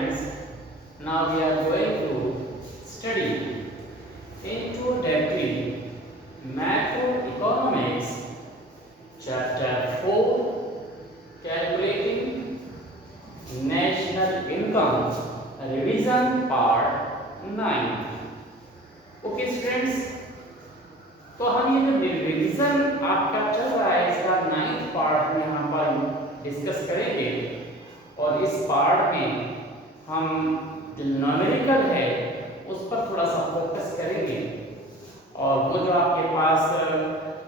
friends, now we are going to study introductory macroeconomics chapter 4 calculating national income revision part 9. Okay students, तो हम ये जो revision आपका चल रहा है इसका 9th पार्ट में यहाँ पर डिस्कस करेंगे और इस पार्ट में हम जो न्यूमेरिकल है उस पर थोड़ा सा फोकस करेंगे। और वो जो आपके पास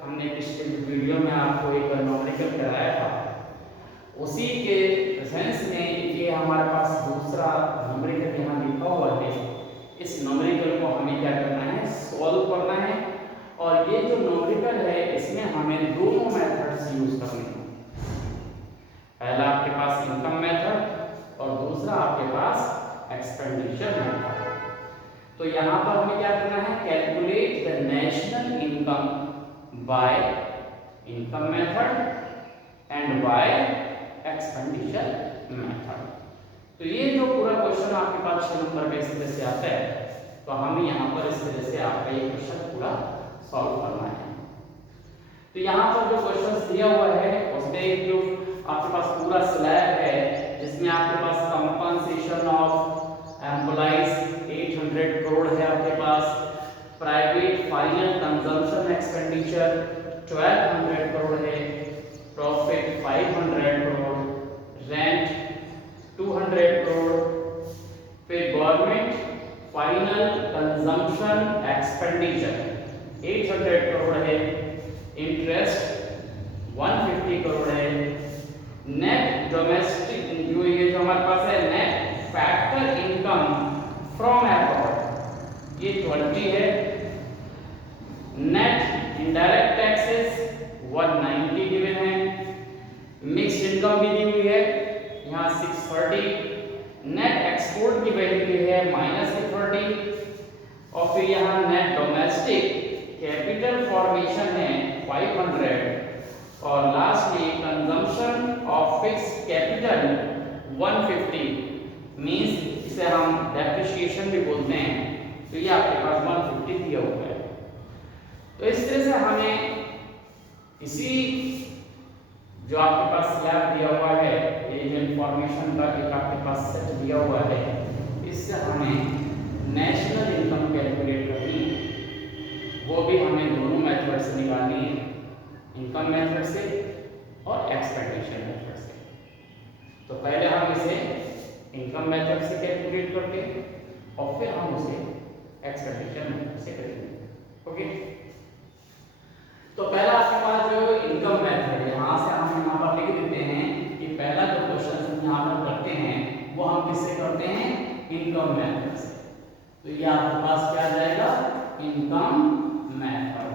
हमने पिछले वीडियो में आपको एक न्यूमेरिकल कराया था, उसी के सेंस में ये हमारे पास दूसरा न्यूमेरिकल यहाँ लिखा हुआ है। इस न्यूमेरिकल को हमें क्या करना है, सॉल्व करना है। और ये जो न्यूमेरिकल है इसमें हमें दोनों मेथड्स यूज करने हैं। पहला आपके पास इनकम मेथड और दूसरा आपके पास एक्सपेंडिचर मेथड। तो यहाँ पर हमें क्या करना है, calculate the national income by income method and bye expenditure method. तो ये जो पूरा क्वेश्चन आपके पास 6 नंबर का इस तरह से आता है, तो हमें यहाँ पर इस तरह से आपका ये क्वेश्चन पूरा सॉल्व करना है। तो यहाँ पर जो क्वेश्चन दिया हुआ है उसमें जो आपके पास पूरा स्लैब है जिसमें आपके पास कंपनसेशन ऑफ एम्प्लॉइज 800 करोड़ है, आपके पास private final consumption expenditure 1200 crore है, प्रॉफिट 500 करोड़, रेंट 200 करोड़, फिर government final consumption expenditure 800 crore है, इंटरेस्ट 150 करोड़ है, नेट डोमेस्टिक जो ये जो हमारे पास है net factor income from abroad ये 20 है, नेट इनडायरेक्ट टैक्सेस 190 गिवन है, मिक्स्ड इनकम भी दी हुई है यहाँ 630, नेट एक्सपोर्ट की वैल्यू है -30 और फिर यहाँ नेट डोमेस्टिक कैपिटल फॉर्मेशन है 500 और lastly consumption of fixed capital 150 means इसे हम डेप्रिसिएशन भी बोलते हैं। तो ये आपके पास 150 दिया हुआ है। तो इस तरह से हमें इसी जो आपके पास स्लैब दिया हुआ है, ये जो इंफॉर्मेशन का एक आपके पास सेट दिया हुआ है, इससे हमें नेशनल इनकम कैलकुलेट करनी है। वो भी हमें दोनों मेथड से निकालनी है, इनकम मेथड से और एक्सपेंडिचर मेथड से। तो पहले हम इसे इनकम मेथड से कैलकुलेट करते हैं और फिर हम उसे एक्सपेंडिचर मेथड से करेंगे। ओके, तो पहला आपके पास जो इनकम मेथड है, यहाँ से हम यहाँ पर लिख देते हैं कि पहला जो क्वेश्चन हम यहाँ पर करते हैं वो हम किससे करते हैं, इनकम मेथड से। तो ये आपके पास क्या आ जाएगा, इनकम मेथड।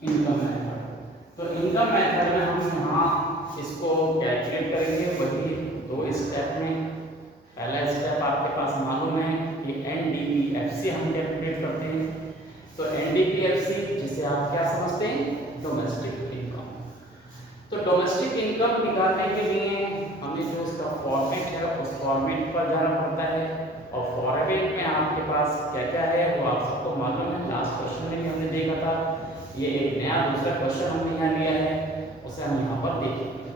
इनकम मेथड, तो इनकम मेथड में हम यहाँ इसको कैलकुलेट करेंगे वही 2 स्टेप में। पहला स्टेप आपके पास मालूम है कि एनडीपीएफसी हम कैलकुलेट करते हैं। तो एनडीपीएफसी जिसे आप क्या समझते हैं, डोमेस्टिक इनकम। तो डोमेस्टिक इनकम निकालने के लिए हमें जो उसका फॉर्मेट है उस फॉर्मेट पर जाना पड़ता है। और फॉर्मेट में आपके पास क्या क्या है वो आप सबको मालूम है, लास्ट क्वेश्चन में भी हमने देखा था। ये एक नया दूसरा क्वेश्चन हमने यहाँ लिया है, उसे हम यहाँ पर देखेंगे।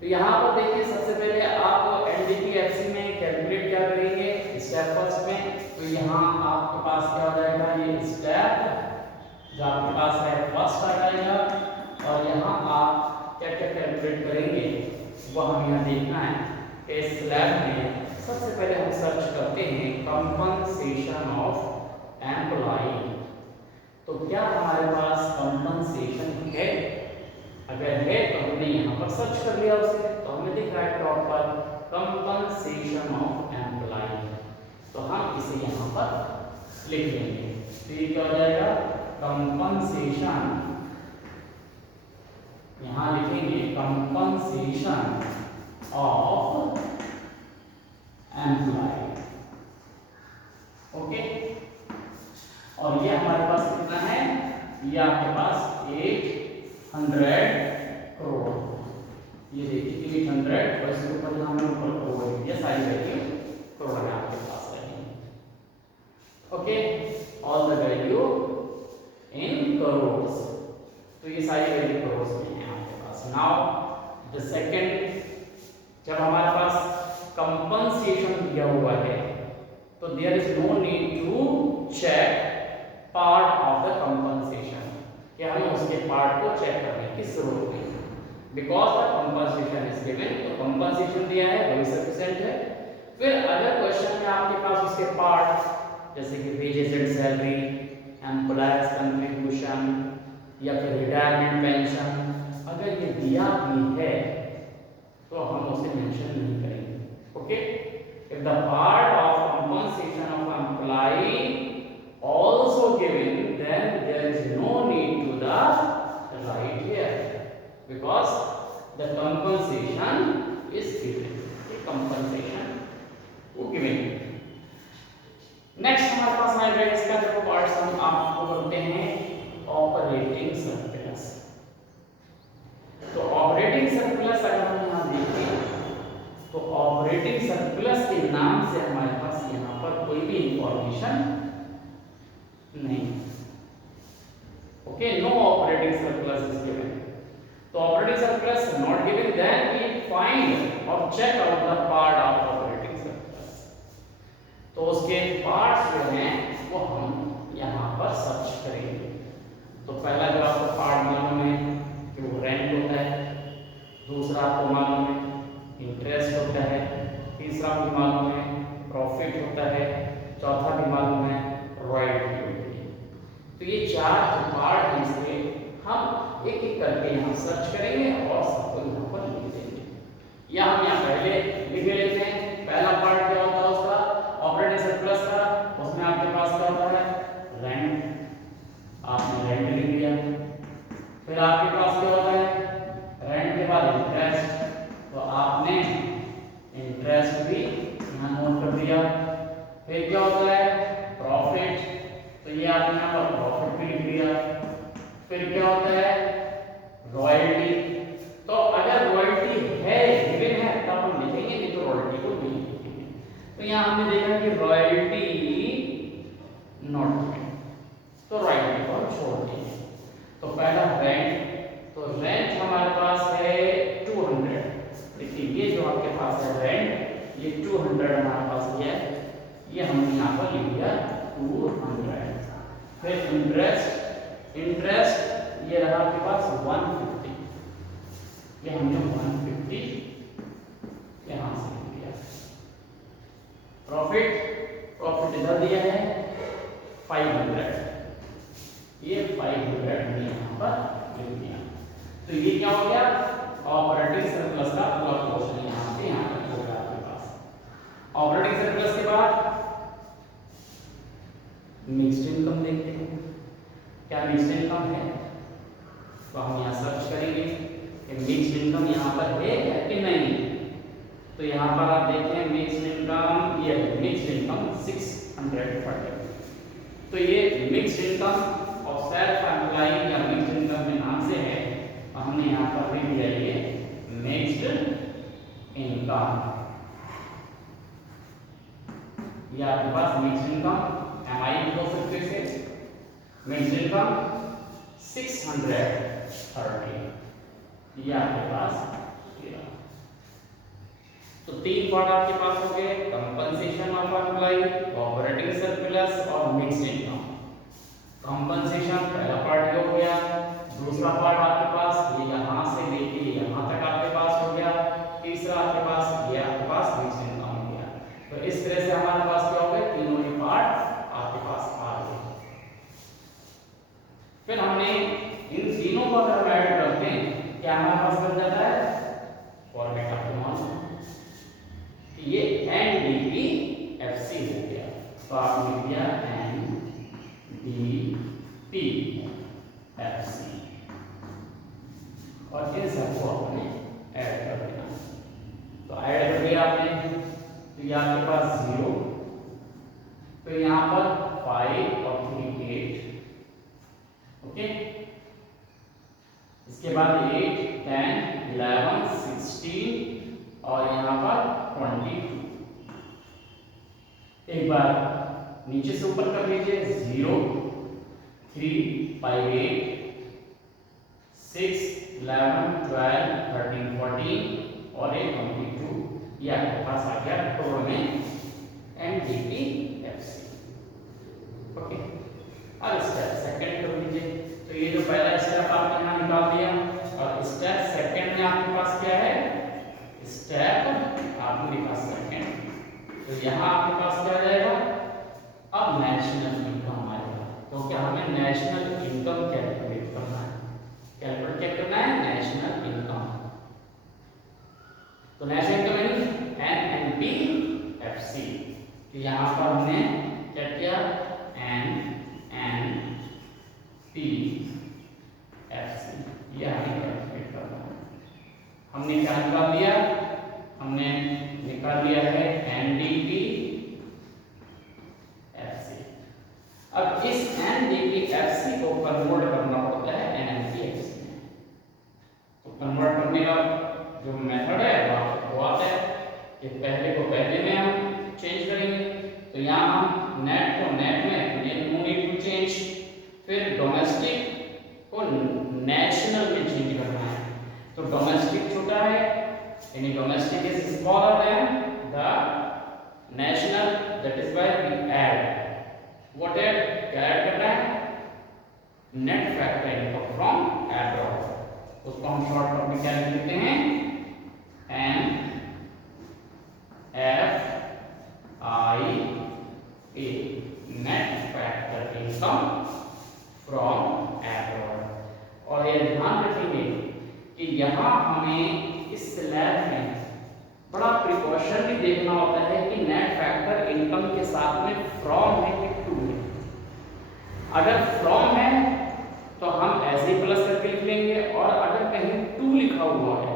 तो यहाँ पर देखिए सबसे पहले आप एनडीपीएफसी में कैलकुलेट क्या करेंगे, स्टेप फर्स्ट में। तो यहाँ आपके पास क्या हो जाएगा, ये स्टेप जो आपके पास है फर्स्ट आ जाएगा और यहाँ आप क्या क्या कैलकुलेट करेंगे वो हम यहाँ देखना है। इस स्लैब में सबसे पहले हम सर्च करते हैं कंपनसेशन ऑफ एम्प्लॉई। तो क्या हमारे पास कंपनसेशन है, अगर है तो हमने यहाँ पर सर्च कर लिया उसे, तो हमें दिख रहा है टॉप पर कंपनसेशन ऑफ एम्प्लॉई। तो हम इसे यहाँ पर लिख लेंगे। तो ये क्या हो जाएगा, कंपनसेशन, यहाँ लिखेंगे कंपनसेशन ऑफ एम्प्लॉय। ओके, और ये हमारे पास कितना है, ये आपके पास 800 करोड़, ये देखिए 800 और इसके ऊपर हमने ऊपर करोड़ लिख दिया, सारी वैल्यू करोड़ में आपके पास रहेगी। Okay, all the value in crore, तो ये सारी वैल्यू करोड़ में है आपके पास। नाउ द सेकंड, जब हमारे पास कंपनसेशन दिया हुआ है तो there is no need to check part of the compensation, कि हमें उसके पार्ट को चेक करने की जरूरत नहीं है, because the compensation is given, तो कंपनसेशन दिया है वही सफिशिएंट है। फिर अगर क्वेश्चन में आपके पास उसके पार्ट जैसे कि wages and salary, employees contribution या फिर रिटायरमेंट पेंशन, अगर ये दिया भी है तो हम उसे मेंशन नहीं करेंगे। Okay, if the part of compensation of employ also given, then there is no need to the write here, because the compensation is given, the compensation वो given। नेक्स्ट हमारे पास आएगा इसका जो पार्ट्स हम आपको बोलते हैं ऑपरेटिंग सरप्लस। तो ऑपरेटिंग सरप्लस अगर हम यहाँ देखें तो ऑपरेटिंग सरप्लस के नाम से हमारे पास यहाँ पर कोई भी इंफॉर्मेशन नहीं। Okay, no operating surplus is given, तो operating surplus not given, then we find और check out the part of operating surplus. तो उसके पार्ट्स जो हैं वो हम यहाँ पर सर्च करेंगे। तो पहला जो आपको पार्ट मालूम है कि वो रेंट होता है, दूसरा आपको मालूम है इंटरेस्ट होता है, तीसरा भी मालूम है प्रॉफिट होता है, चौथा भी मालूम है रॉयल्टी। तो ये चार पार्ट हैं, इसमें हम एक एक करके यहाँ सर्च करेंगे और सबको यहाँ पर लिख देंगे, या हम यहाँ पहले लिख लेते हैं। पहला पार्ट क्या होता है उसका, ऑपरेटिंग सरप्लस का, उसमें आपके पास क्या होता है रेंट, आपने रेंट लिख दिया। फिर आपके पास क्या होता है रेंट के बाद इंटरेस्ट, तो आपने इंटरेस्ट भी यहाँ नोट कर दिया। फिर क्या होता है प्रॉफिट, तो ये आपने यहाँ पर प्रॉफिट भी लिख दिया। फिर क्या होता है रॉयल्टी, तो अगर रॉयल्टी है गिवन है तब हम लिखेंगे, नहीं तो रॉयल्टी को नहीं लिखेंगे। तो यहाँ हमने देखा कि रॉयल्टी नॉट गिवन, तो रॉयल्टी को हम छोड़ देंगे। तो पहला रेंट, तो रेंट हमारे पास है 200। देखिए ये जो आपके पास है रेंट, ये 200 हमारे पास है, ये हमने यहाँ पर लिख दिया 200। फिर इंटरेस्ट, इंटरेस्ट ये रहा आपके पास 150, ये हमने 150 यहाँ से लिख दिया। प्रॉफिट, प्रॉफिट इधर दिया है 500, ये 500 हमने यहाँ पर लिख दिया। तो ये क्या हो गया ऑपरेटिंग सरप्लस का पूरा पोर्शन यहाँ पे यहाँ तक हो गया आपके पास। ऑपरेटिंग सरप्लस के बाद मिक्स्ड इनकम देखते हैं, क्या मिक्स्ड इनकम है, तो हम यहाँ सर्च करेंगे कि मिक्स्ड इनकम यहाँ पर है कि नहीं। तो यहाँ पर आप देखें मिक्स्ड इनकम, ये मिक्स्ड इनकम 630। तो ये mixed income of self employ या मिक्स्ड इनकम के नाम से है, तो हमने यहाँ पर लिख दिया ये मिक्स्ड इनकम। ये आपके पास मिक्स्ड इनकम MI हो सकते से मिक्स्ड इनकम 630, ये आपके पास ये। तो तीन पार्ट आपके पास हो गए, compensation of employ, operating surplus और मिक्स्ड इनकम। कंपनसेशन पहला पार्ट ये हो गया, दूसरा पार्ट आपके पास ये यहाँ से लेके यहाँ तक आपके पास हो गया, तीसरा आपके पास ये आपके पास मिक्स्ड इनकम हो गया। तो इस तरह से हमारे पास क्या हो गए तीनों ही पार्ट आपके पास आ गए। फिर हमने इन तीनों को अगर ऐड करते हैं क्या हमारे पास बन जाता है फॉर्मेट आपको मालूम, ये NDPFC हो गया। तो आप लिख दिया NDPFC और इन सबको आपने ऐड कर देना। तो ऐड कर दिया आपने, तो ये आपके पास 0, तो यहाँ पर 5 और 3 8, ओके। इसके बाद 8 10 11 16 16 और यहाँ पर 22। एक बार नीचे से ऊपर कर लीजिए, 0 3 5 8 6 11 12 13 14 और एक 22। ये आपके पास आ गया टोटल में NDPFC। ओके, अब स्टेप सेकंड कर लीजिए। तो ये जो पहला स्टेप आपने यहाँ निकाल दिया और स्टेप सेकंड में आपके पास क्या है, स्टेप आपने लिखा सेकंड। तो यहाँ आपके पास क्या आ जाएगा, अब नेशनल इनकम आएगा। तो क्या हमें नेशनल इनकम कैलकुलेट करना है, कैलकुलेट क्या करना है, नेशनल इनकम। तो नेशनल इनकम NNPFC। तो यहाँ पर हमने क्या किया, NNPFC ये हमें कैलकुलेट करना है। हमने क्या निकाल दिया, हमने निकाल लिया है NDPFC। अब इस NDPFC को कन्वर्ट करना पड़ता है NNPFC में। तो कन्वर्ट करने का जो मेथड है वो आपको आता है कि पहले को पहले में हम चेंज करेंगे। तो यहाँ हम नेट को नेट में, नो नीड टू चेंज। फिर डोमेस्टिक को नेशनल में चेंज करना है। तो डोमेस्टिक छोटा है, यानी domestic is smaller than the national, that is why we add. What add, क्या ऐड करना है, net factor income from abroad. उसको हम शॉर्टकट में क्या लिख देते हैं, NFIA, net factor income from abroad. और ये ध्यान रखेंगे कि यहाँ हमें इस स्लैब में बड़ा प्रिकॉशन भी देखना होता है कि नेट फैक्टर इनकम के साथ में फ्रॉम है कि टू है। अगर फ्रॉम है तो हम ऐसे ही प्लस करके लिख लेंगे, और अगर कहीं टू लिखा हुआ है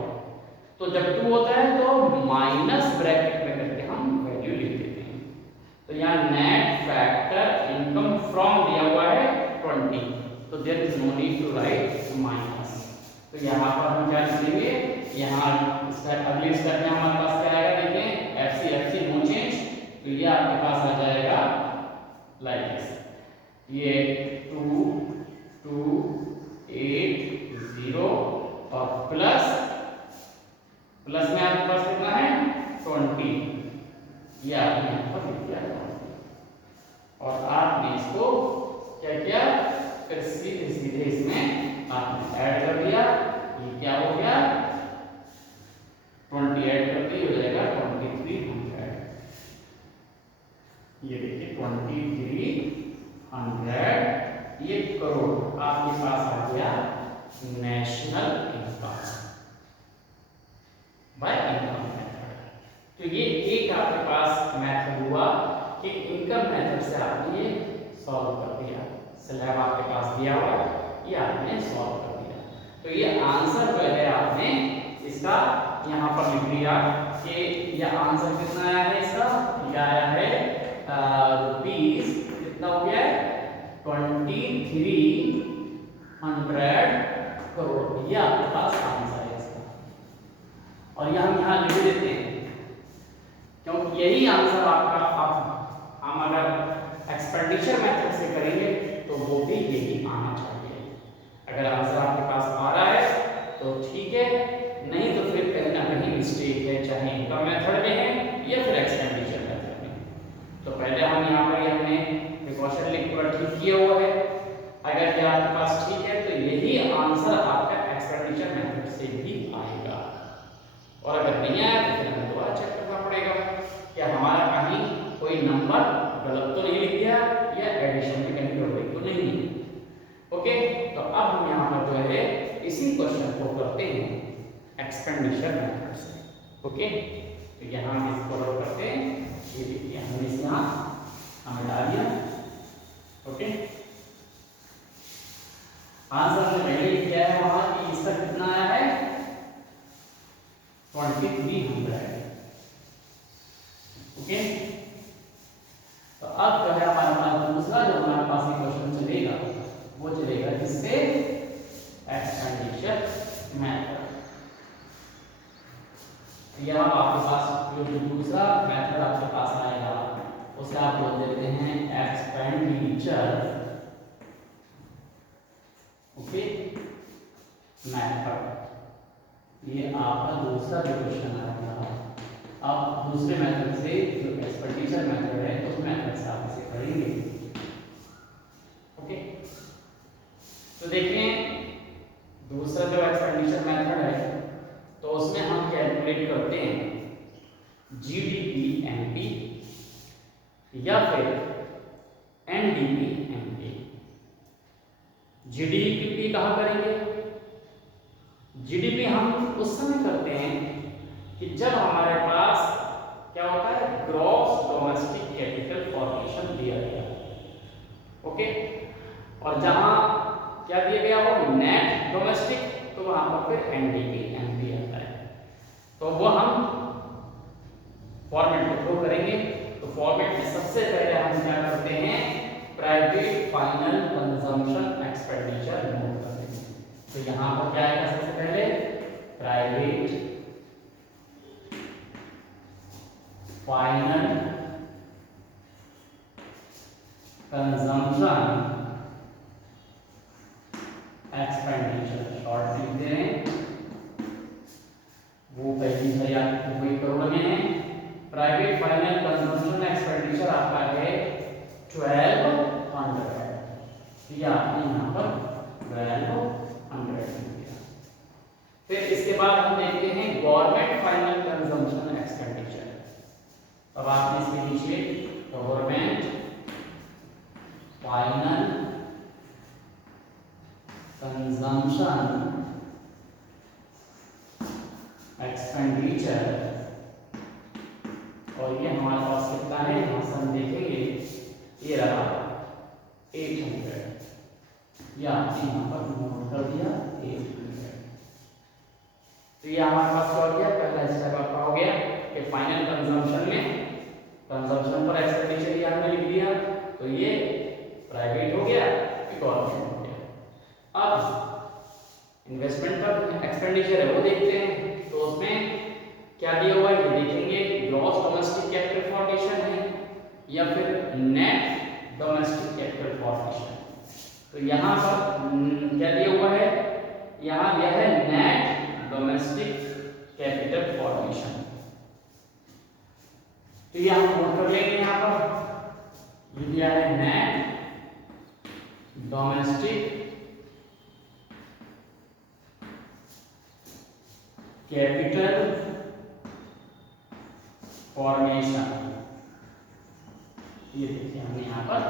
तो जब टू होता है तो माइनस ब्रैकेट में करके हम वैल्यू लिख देते हैं। तो यहाँ नेट फैक्टर इनकम फ्रॉम दिया हुआ है 20, तो there is no need to write minus. तो यहाँ पर हम क्या लिखेंगे, यहाँ स्टेप अगले स्टेप में हमारे पास क्या आएगा, देखिए FC नो चेंज। तो ये आपके पास आ जाएगा लाइक दिस, ये 2 2 8 0 और प्लस में आपके पास कितना है 20, ये आपने यहाँ पर लिख दिया। और आपने इसको क्या किया, फिर सीधे सीधे इसमें आपने ऐड कर दिया। ये क्या हो गया, 20 ऐड करते ही हो जाएगा 2300। ये देखिए 2300, ये करोड़ आपके पास आ गया national income by income method. तो ये एक आपके पास मेथड हुआ कि इनकम मेथड से आपने ये सॉल्व कर दिया। स्लैब आपके पास दिया हुआ, ये आपने सॉल्व कर दिया। तो ये आंसर जो है आपने इसका यहाँ पर लिख दिया कि ये आंसर कितना आया है इसका, ये आया है रुपीज कितना हो गया है 2300 करोड़। ये आपके पास आंसर है इसका। और ये हम यहाँ लिख देते हैं क्योंकि यही आंसर आपका, हम अगर एक्सपेंडिचर मेथड से करेंगे तो वो भी यही आना चाहिए। अगर आंसर आपके पास आ रहा है तो ठीक है, नहीं तो फिर कहीं ना कहीं मिस्टेक है, चाहे इनकम मेथड में है या फिर एक्सपेंडिचर मेथड में। तो पहले हम यहाँ पर हमने प्रिकॉशन लिख कर ठीक किया हुआ है। अगर ये आपके पास ठीक है तो यही आंसर आपका एक्सपेंडिचर मेथड से भी आएगा। और अगर नहीं आया तो फिर हमें दोबारा चेक करना पड़ेगा कि हमारा कहीं कोई नंबर गलत तो नहीं लिख दिया या एडिशन में कहीं गड़बड़ी तो नहीं है। ओके, तो अब हम यहाँ पर जो है इसी क्वेश्चन को करते हैं एक्सपेंडिचर मेथड से। ओके, तो यहाँ हम इसको फॉलो करते हैं। ये देखिए हमने इसे यहाँ हमें डाल दिया। ओके, आंसर हमने पहले ही किया है वहाँ कि इसका कितना आया है 2300। ओके, तो अब जो है हमारे पास दूसरा जो हमारे पास ये क्वेश्चन चलेगा वो चलेगा किससे, एक्सपेंडिचर मेथड। मेथड। ये आपका दूसरा जो क्वेश्चन आएगा, आप दूसरे मेथड से जो एक्सपेंडिचर मेथड है उस मेथड से आप इसे करेंगे। ओके, तो देखिए दूसरा जो एक्सपेंडिचर मेथड है तो उसमें हम कैलकुलेट करते हैं जीडीपी एमपी या फिर एनडीपी एमपी। जीडीपी कहाँ करेंगे? जीडीपी हम उस समय करते हैं कि जब हमारे पास क्या होता है, ग्रॉस डोमेस्टिक कैपिटल फॉर्मेशन दिया गया। ओके, और जहां क्या दिया गया हो, नेट डोमेस्टिक, तो वहां पर फिर एनडीपी एमपी आता है। तो वो हम फॉर्मेट में थ्रो करेंगे। तो फॉर्मेट में सबसे पहले हम क्या करते हैं, private final consumption expenditure note करते हैं। तो यहां पर क्या आएगा, सबसे पहले private final consumption expenditure, short लिख दे रहे हैं, वो पहली से आपको वही करोड़ में है। प्राइवेट फाइनल कंजम्पशन एक्सपेंडिचर आपका है 1200, ठीक है, आपने यहाँ पर 1200 दिया। फिर इसके बाद हम देखते हैं गवर्नमेंट फाइनल कंजम्पशन एक्सपेंडिचर। अब आपने इसके नीचे गवर्नमेंट फाइनल कंजम्पशन एक्सपेंडिचर, और ये हमारे पास कितना है, यहाँ से हम देखेंगे ये रहा 800, या यहाँ पर नोट कर दिया 800। तो ये हमारे पास क्या हो गया, पहला स्टेप आपका हो गया कि फाइनल कंजम्पशन में कंजम्पशन पर एक्सपेंडिचर ये हमने लिख दिया, तो ये प्राइवेट हो गया, गवर्नमेंट हो गया। अब इन्वेस्टमेंट पर एक्सपेंडिचर है वो देखते हैं। तो उसमें क्या दिया हुआ है ये देखेंगे, ग्रॉस डोमेस्टिक कैपिटल फॉर्मेशन है या फिर नेट डोमेस्टिक कैपिटल फॉर्मेशन। तो यहाँ पर क्या दिया हुआ है, यहाँ दिया है नेट डोमेस्टिक कैपिटल फॉर्मेशन। तो ये हम नोट कर लेंगे, यहाँ पर ये दिया है नेट डोमेस्टिक कैपिटल फॉर्मेशन। ये देखिए हमने यहाँ पर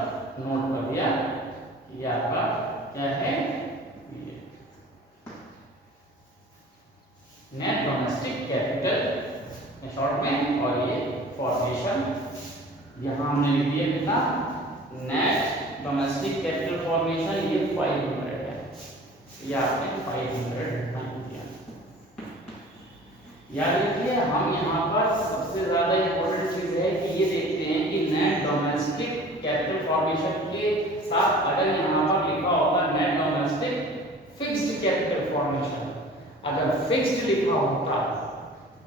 नोट कर दिया, ये आपका क्या है, नेट डोमेस्टिक कैपिटल शॉर्ट में, और ये फॉर्मेशन यहाँ हमने लिख दिया कितना, नेट डोमेस्टिक कैपिटल फॉर्मेशन ये 500 है, ये आपने 500 दिया। याद रखिए हम यहाँ पर सबसे ज्यादा इंपॉर्टेंट चीज है कि ये देखते हैं कि नेट डोमेस्टिक कैपिटल फॉर्मेशन के साथ अगर यहाँ पर लिखा होता net domestic fixed capital formation, अगर फिक्स्ड लिखा होता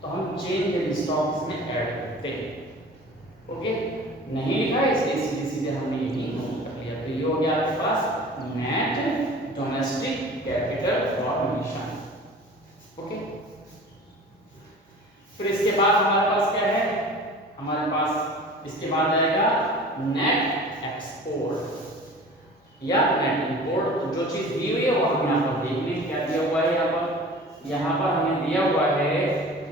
तो हम चेंज इन स्टॉक इसमें ऐड करते। ओके, नहीं लिखा है इसलिए सीधे सीधे हमने यही नोट कर लिया। तो ये हो गया आपके पास net domestic capital formation. Okay, फिर इसके बाद हमारे पास क्या है, हमारे पास इसके बाद आएगा नेट एक्सपोर्ट या नेट इंपोर्ट। तो जो चीज दी हुई है वो हम यहाँ पर देख लें क्या दिया हुआ है। यहाँ पर हमें दिया हुआ है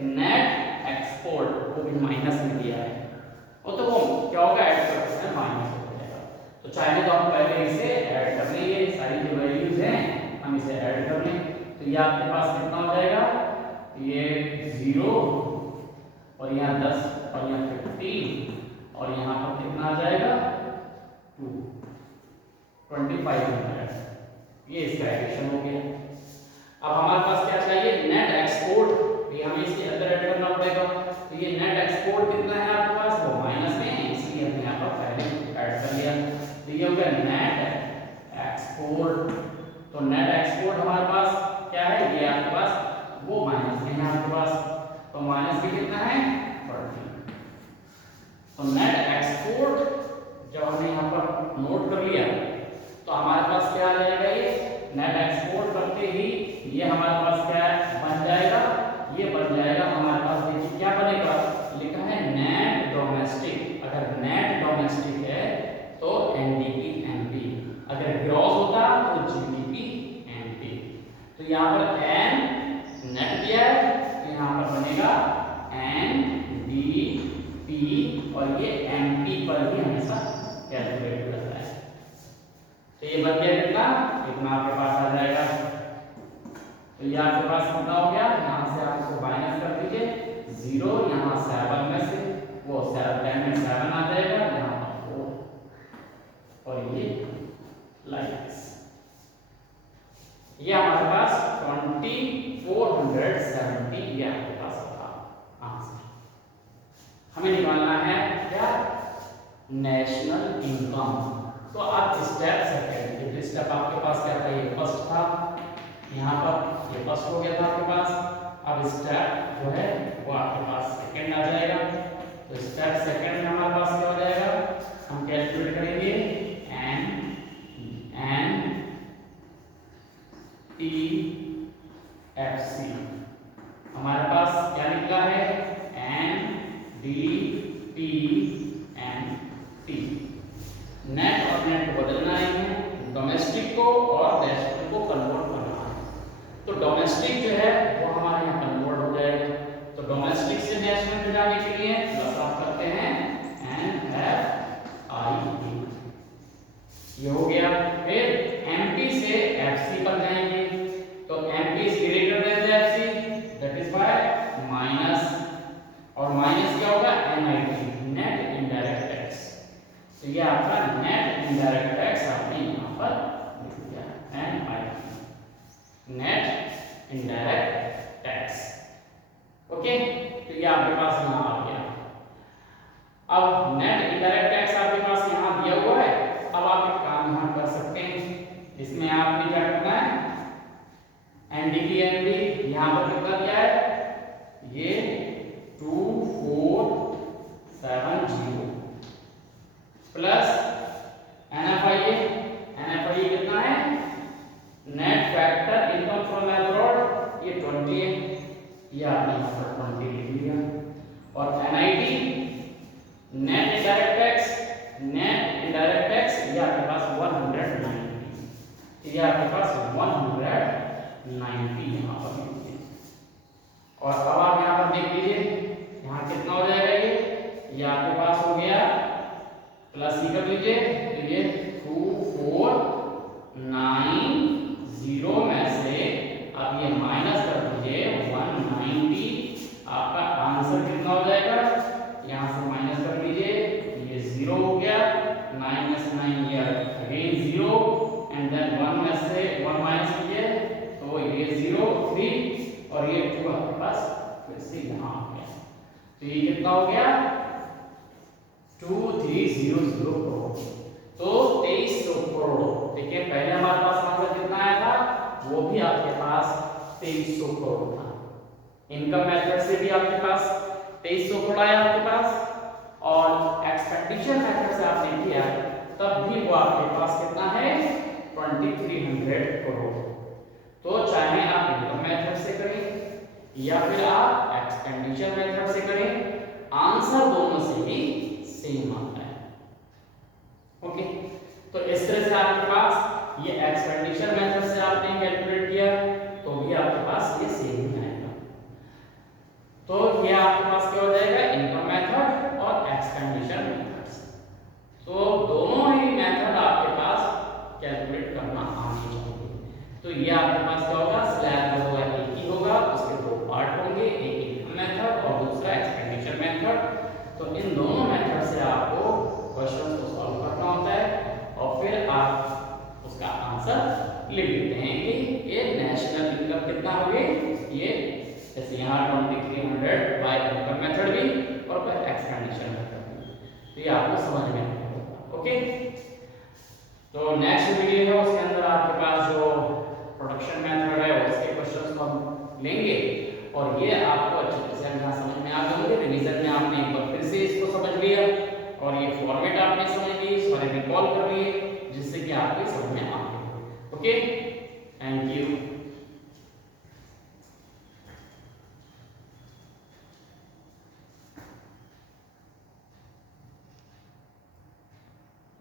नेट एक्सपोर्ट, वो भी माइनस में दिया है, और तो वो क्या होगा, ऐड करते हैं माइनस हो जाएगा। तो चाहे तो हम पहले इसे ऐड कर लें, ये सारी जो वैल्यूज हैं हम इसे ऐड कर लें। तो ये आपके पास कितना हो जाएगा, ये 0 और यहाँ 10 और यहाँ 15 और यहाँ पर कितना आ जाएगा 2500। ये इसका एडिशन हो गया। अब हमारे पास क्या चाहिए, नेट एक्सपोर्ट, ये हमें इसके अंदर ऐड करना पड़ेगा। तो ये नेट एक्सपोर्ट कितना है आपके पास, वो माइनस में है, इसलिए हमने यहाँ पर पहले ऐड कर लिया। तो ये हो गया नेट एक्सपोर्ट। तो नेट एक्सपोर्ट हमारे पास क्या है, ये आपके पास वो माइनस में है आपके पास, तो माइनस में कितना है 40। तो नेट एक्सपोर्ट जब हमने यहाँ पर नोट कर लिया तो हमारे पास क्या आ जाएगा, ये नेट एक्सपोर्ट करते ही ये हमारे यहाँ पर एन नेट दिया है, तो यहाँ पर बनेगा एन डी पी, और ये एम पी पर भी हमेशा कैलकुलेट करता है। तो ये बन गया कितना, इतना आपके पास आ जाएगा। तो ये आपके पास कितना हो गया, यहाँ से आप इसको माइनस कर दीजिए 0, यहाँ 7 में से वो 7 में 7 आ जाएगा, यहाँ पर 4, और ये लाइक दिस। ये हमारे पास 2470 ये आपके पास होगा आंसर। हमें निकालना है क्या, नेशनल इनकम। तो आप स्टेप सेकंड, स्टेप आपके पास क्या था, ये फर्स्ट था, यहाँ पर ये फर्स्ट हो गया था आपके पास। अब स्टेप जो है वो आपके पास सेकंड आ जाएगा। तो स्टेप सेकंड में हमारे पास क्या हो जाएगा, हम कैलकुलेट करेंगे एन टी एफ सी। हमारे पास क्या निकला है, N D P N T. Net और नेट को बदलना है, डोमेस्टिक को और नेशनल को कन्वर्ट करना है। तो डोमेस्टिक जो है वो हमारे यहाँ कन्वर्ट हो जाएगा। तो डोमेस्टिक से नेशनल में जाने के लिए प्लस आप करते हैं एन एफ आई टी, ये हो गया। फिर एमपी से एफसी पर जाएंगे, तो MP is greater than FC, that is by minus, और माइनस क्या होगा, एनआईटी, नेट इनडायरेक्ट टैक्स। तो ये आपका नेट इनडायरेक्ट टैक्स आपने यहाँ पर लिख दिया, NIT, net indirect tax. Okay, तो ये आपके पास यहाँ आ गया। अब नेट इनडायरेक्ट टैक्स आपके पास यहाँ दिया हुआ है। अब आप एक काम यहाँ कर सकते हैं, इसमें आपने क्या करना है, एनडीपी एनडी यहाँ पर कितना दिया है, ये 2470 प्लस एनएफआई, एनएफआई कितना है, net factor income from abroad, ये 20 है, ये आपने यहाँ पर 20 लिख लिया। और NIT net indirect tax, net indirect tax ये आपके पास 190, ये आपके पास 190 यहाँ पर मिलते हैं। और अब आप यहाँ पर देख लीजिए यहाँ कितना हो जाएगा, ये आपके पास हो गया प्लस ही कर लीजिए, तो ये 2490 में से अब ये माइनस कर दीजिए 190, आपका आंसर कितना हो जाएगा, यहाँ से माइनस कर लीजिए, ये 0 हो गया, 9 में से 9 ये अगेन 0, एंड देन 1 में से 1 माइनस कीजिए, तो ये 0 3 और ये 2 आपके पास फिर से यहाँ आ गया। तो ये कितना हो गया, 2300 करोड़। तो 2300 करोड़। देखिए पहले हमारे पास आंसर कितना आया था, वो भी आपके पास 2300 करोड़ था। इनकम मेथड से भी आपके पास 2300 करोड़ आया आपके पास, और एक्सपेंडिचर मेथड से आपने किया तब भी वो आपके पास कितना है, 2300 करोड़। तो चाहे आप इनकम मेथड से करें या फिर आप एक्सपेंडिचर मेथड से करें, आंसर दोनों से ही सेम आता है। ओके, तो इस तरह से आपके पास ये एक्सपेंडिचर मेथड से आपने कैलकुलेट किया तो भी आपके पास ये सेम ही आएगा। तो ये आपके पास क्या हो जाएगा, इनकम मेथड और एक्सपेंडिचर मेथड। तो दोनों ही मेथड आपके पास कैलकुलेट करना आनी चाहिए। तो ये आपके पास क्या होगा, स्लैब जो होगा एक ही होगा, उसके दो पार्ट होंगे, एक इनकम मेथड और दूसरा एक्सपेंडिचर मेथड। तो इन दोनों मेथड से आपको क्वेश्चन को सॉल्व करना होता है और फिर आप उसका आंसर लिख देते हैं कि ये नेशनल इनकम कितना हो गई, ये जैसे यहाँ 2300 बाय इनकम मेथड भी और फिर एक्सपेंडिचर मेथड भी। तो ये आपको समझ में आएगा। ओके, तो नेक्स्ट वीडियो है उसके अंदर आपके पास जो प्रोडक्शन मेथड है उसके क्वेश्चंस को हम लेंगे और ये आपको अच्छे तरह से यहाँ समझ में आ जाएंगे। रिवीजन में आपने एक बार फिर से इसको समझ लिया और ये फॉर्मेट आपने समझ ली, सारे रिकॉल कर लिए, जिससे कि आपके समझ में आ गए। ओके।